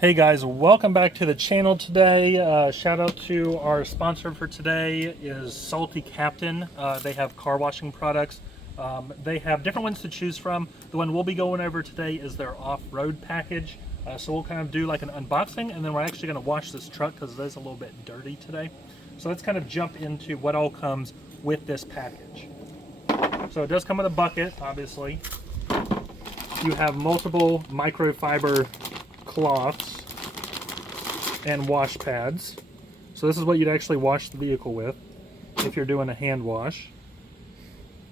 Hey guys, welcome back to the channel today. Shout out to our sponsor for today is Salty Captain. They have car washing products. They have different ones to choose from. The one we'll be going over today is their off-road package. So we'll kind of do like an unboxing, and then we're actually going to wash this truck because it is a little bit dirty today. So let's kind of jump into what all comes with this package. So it does come with a bucket, obviously. You have multiple microfiber cloths and wash pads. So this is what you'd actually wash the vehicle with if you're doing a hand wash.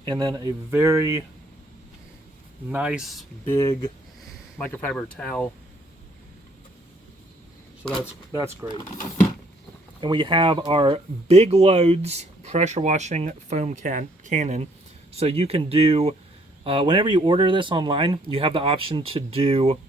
And then a very nice big microfiber towel. So that's great. And we have our Big Loads pressure washing foam cannon. So you can do whenever you order this online, you have the option to do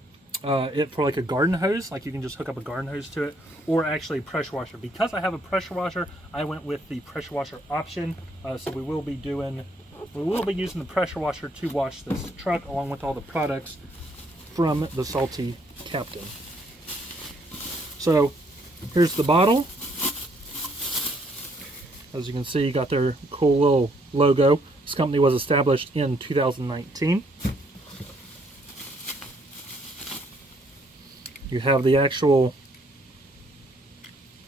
it for like a garden hose, like you can just hook up a garden hose to it, or actually pressure washer. Because I have a pressure washer, I went with the pressure washer option. So we will be using the pressure washer to wash this truck along with all the products from the Salty Captain. So here's the bottle. As you can see, you got their cool little logo. This company was established in 2019. You have the actual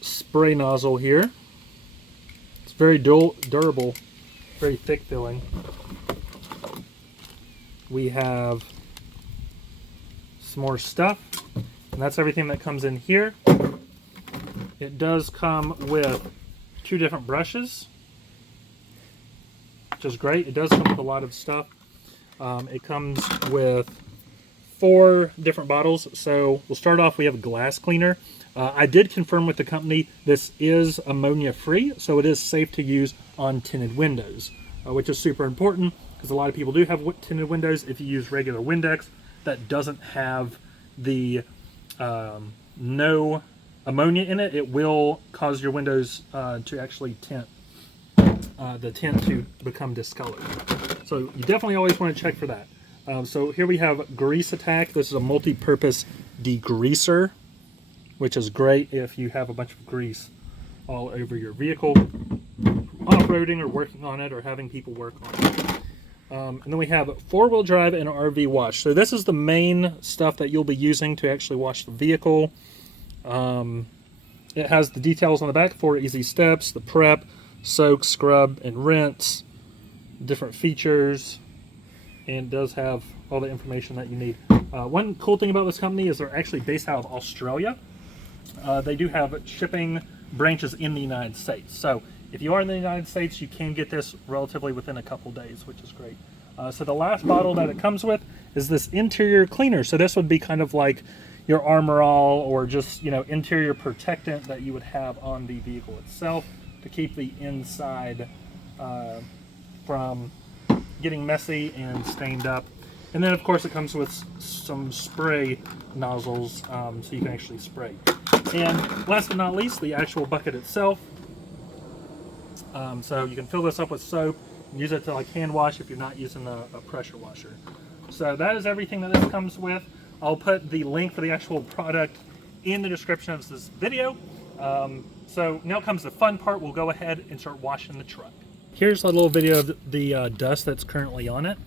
spray nozzle here. It's very durable, very thick filling. We have some more stuff, and that's everything that comes in here. It does come with 2 different brushes, which is great. It does come with a lot of stuff. It comes with 4 different bottles. So we'll start off, we have a glass cleaner. I did confirm with the company this is ammonia free, so it is safe to use on tinted windows, which is super important because a lot of people do have tinted windows. If you use regular Windex that doesn't have the no ammonia in it, it will cause your windows to actually tint, the tint to become discolored. So you definitely always want to check for that. So here we have Grease Attack. This is a multi-purpose degreaser, which is great if you have a bunch of grease all over your vehicle, off-roading or working on it or having people work on it. And then we have 4-wheel drive and RV wash. So this is the main stuff that you'll be using to actually wash the vehicle. It has the details on the back, 4 easy steps, the prep, soak, scrub, and rinse, different features, and does have all the information that you need. One cool thing about this company is they're actually based out of Australia. They do have shipping branches in the United States. So if you are in the United States, you can get this relatively within a couple days, which is great. So the last bottle that it comes with is this interior cleaner. So this would be kind of like your Armor All or just, you know, interior protectant that you would have on the vehicle itself to keep the inside from getting messy and stained up. And then of course it comes with some spray nozzles, so you can actually spray. And last but not least, the actual bucket itself. So you can fill this up with soap and use it to like hand wash if you're not using a pressure washer. So that is everything that this comes with. I'll put the link for the actual product in the description of this video. So now comes the fun part. We'll go ahead and start washing the truck. Here's a little video of the dust that's currently on it.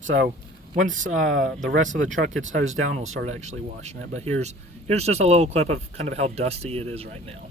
So once the rest of the truck gets hosed down, we'll start actually washing it. But here's just a little clip of kind of how dusty it is right now.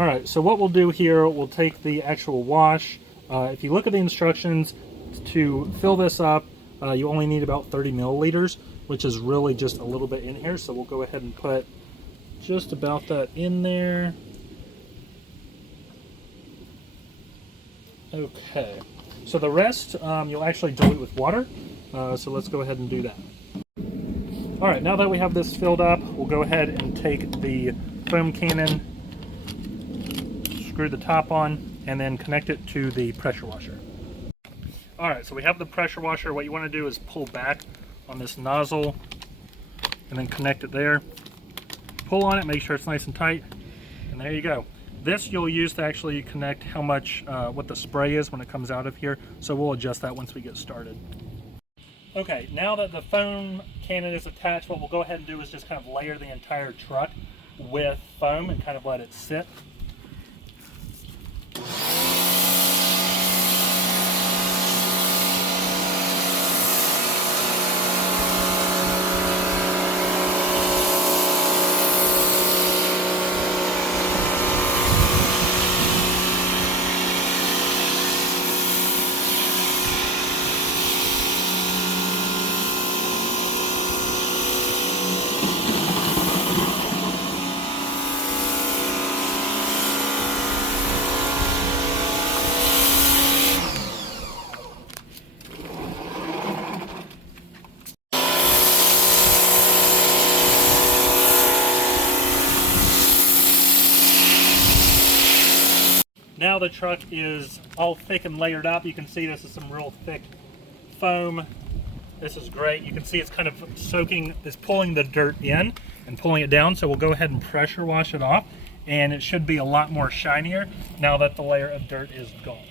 Alright, so what we'll do here, we'll take the actual wash. If you look at the instructions, To fill this up, you only need about 30 milliliters, which is really just a little bit in here. So we'll go ahead and put just about that in there. Okay, so the rest you'll actually dilute with water. So let's go ahead and do that. All right, now that we have this filled up, we'll go ahead and take the foam cannon, screw the top on, and then connect it to the pressure washer. All right, so we have the pressure washer. What you want to do is pull back on this nozzle and then connect it there. Pull on it, make sure it's nice and tight, and there you go. This you'll use to actually connect how much, what the spray is when it comes out of here. So we'll adjust that once we get started. Okay, now that the foam cannon is attached, what we'll go ahead and do is just kind of layer the entire truck with foam and kind of let it sit. Now the truck is all thick and layered up. You can see this is some real thick foam. This is great. You can see it's kind of soaking, it's pulling the dirt in and pulling it down. So we'll go ahead and pressure wash it off, and it should be a lot more shinier now that the layer of dirt is gone.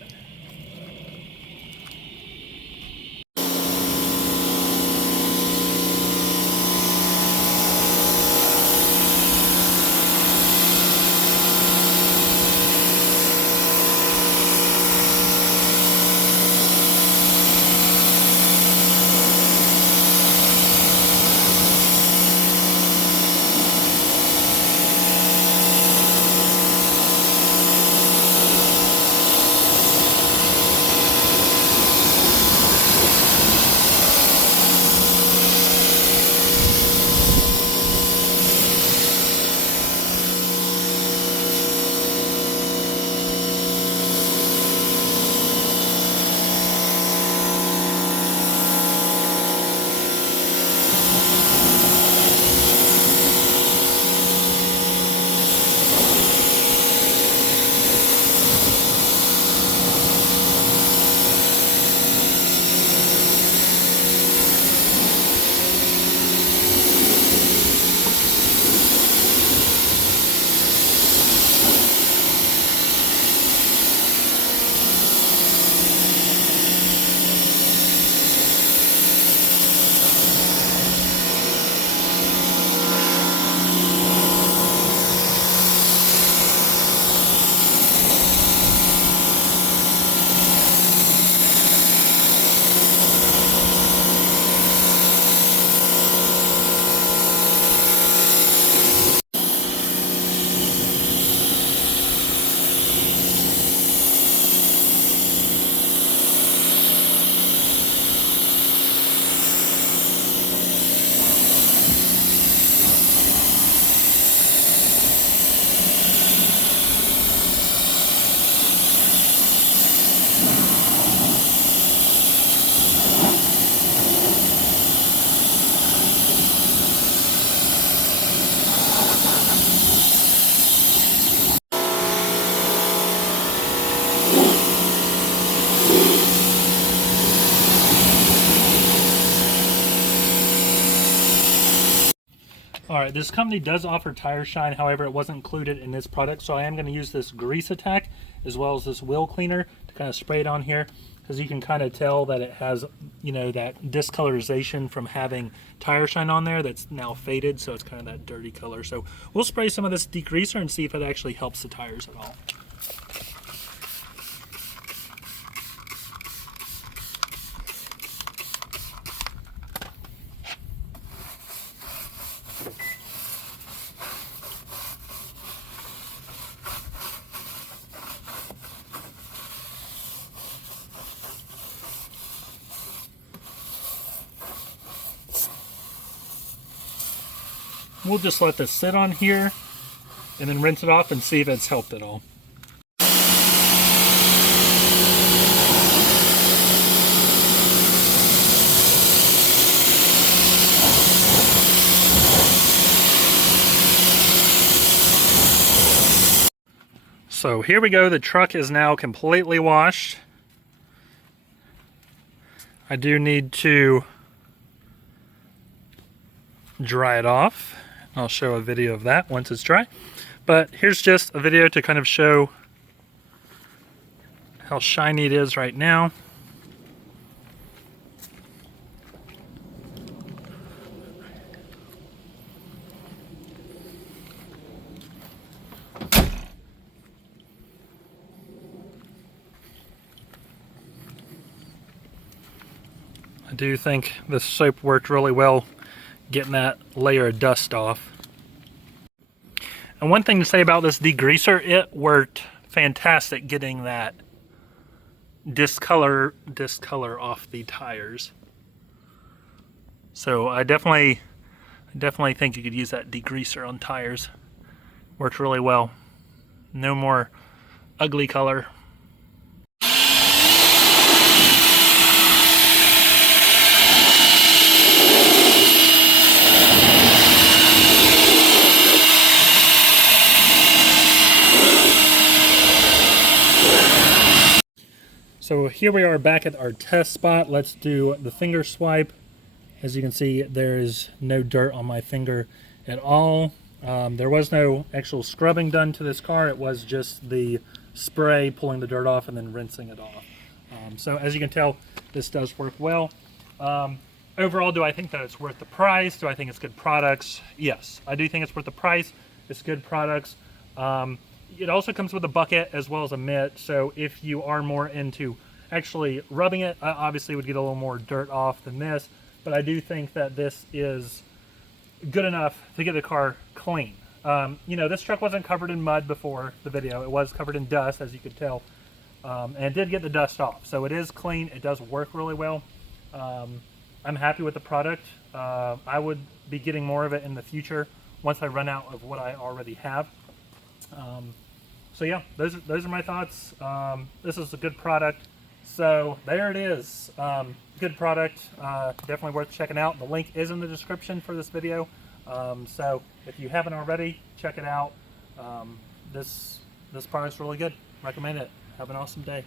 All right, this company does offer tire shine, however, it wasn't included in this product, so I am going to use this grease attack as well as this wheel cleaner to kind of spray it on here, because you can kind of tell that it has, you know, that discolorization from having tire shine on there that's now faded, so it's kind of that dirty color. So we'll spray some of this degreaser and see if it actually helps the tires at all. We'll just let this sit on here and then rinse it off and see if it's helped at all. So here we go, the truck is now completely washed. I do need to dry it off. I'll show a video of that once it's dry. But here's just a video to kind of show how shiny it is right now. I do think this soap worked really well getting that layer of dust off. And one thing to say about this degreaser, it worked fantastic getting that discolor off the tires. So I definitely think you could use that degreaser on tires. Worked really well. No more ugly color. So here we are back at our test spot. Let's do the finger swipe. As you can see, there is no dirt on my finger at all. There was no actual scrubbing done to this car. It was just the spray, pulling the dirt off and then rinsing it off. So as you can tell, this does work well. Overall, do I think that it's worth the price? Do I think it's good products? Yes, I do think it's worth the price. It's good products. It also comes with a bucket as well as a mitt, so if you are more into actually rubbing it, obviously would get a little more dirt off than this, but I do think that this is good enough to get the car clean. You know, this truck wasn't covered in mud before the video. It was covered in dust, as you could tell, and it did get the dust off, so it is clean. It does work really well. I'm happy with the product. I would be getting more of it in the future once I run out of what I already have. So yeah, those are my thoughts. This is a good product. So there it is. Good product. Definitely worth checking out. The link is in the description for this video. So if you haven't already, check it out. This product's really good. Recommend it. Have an awesome day.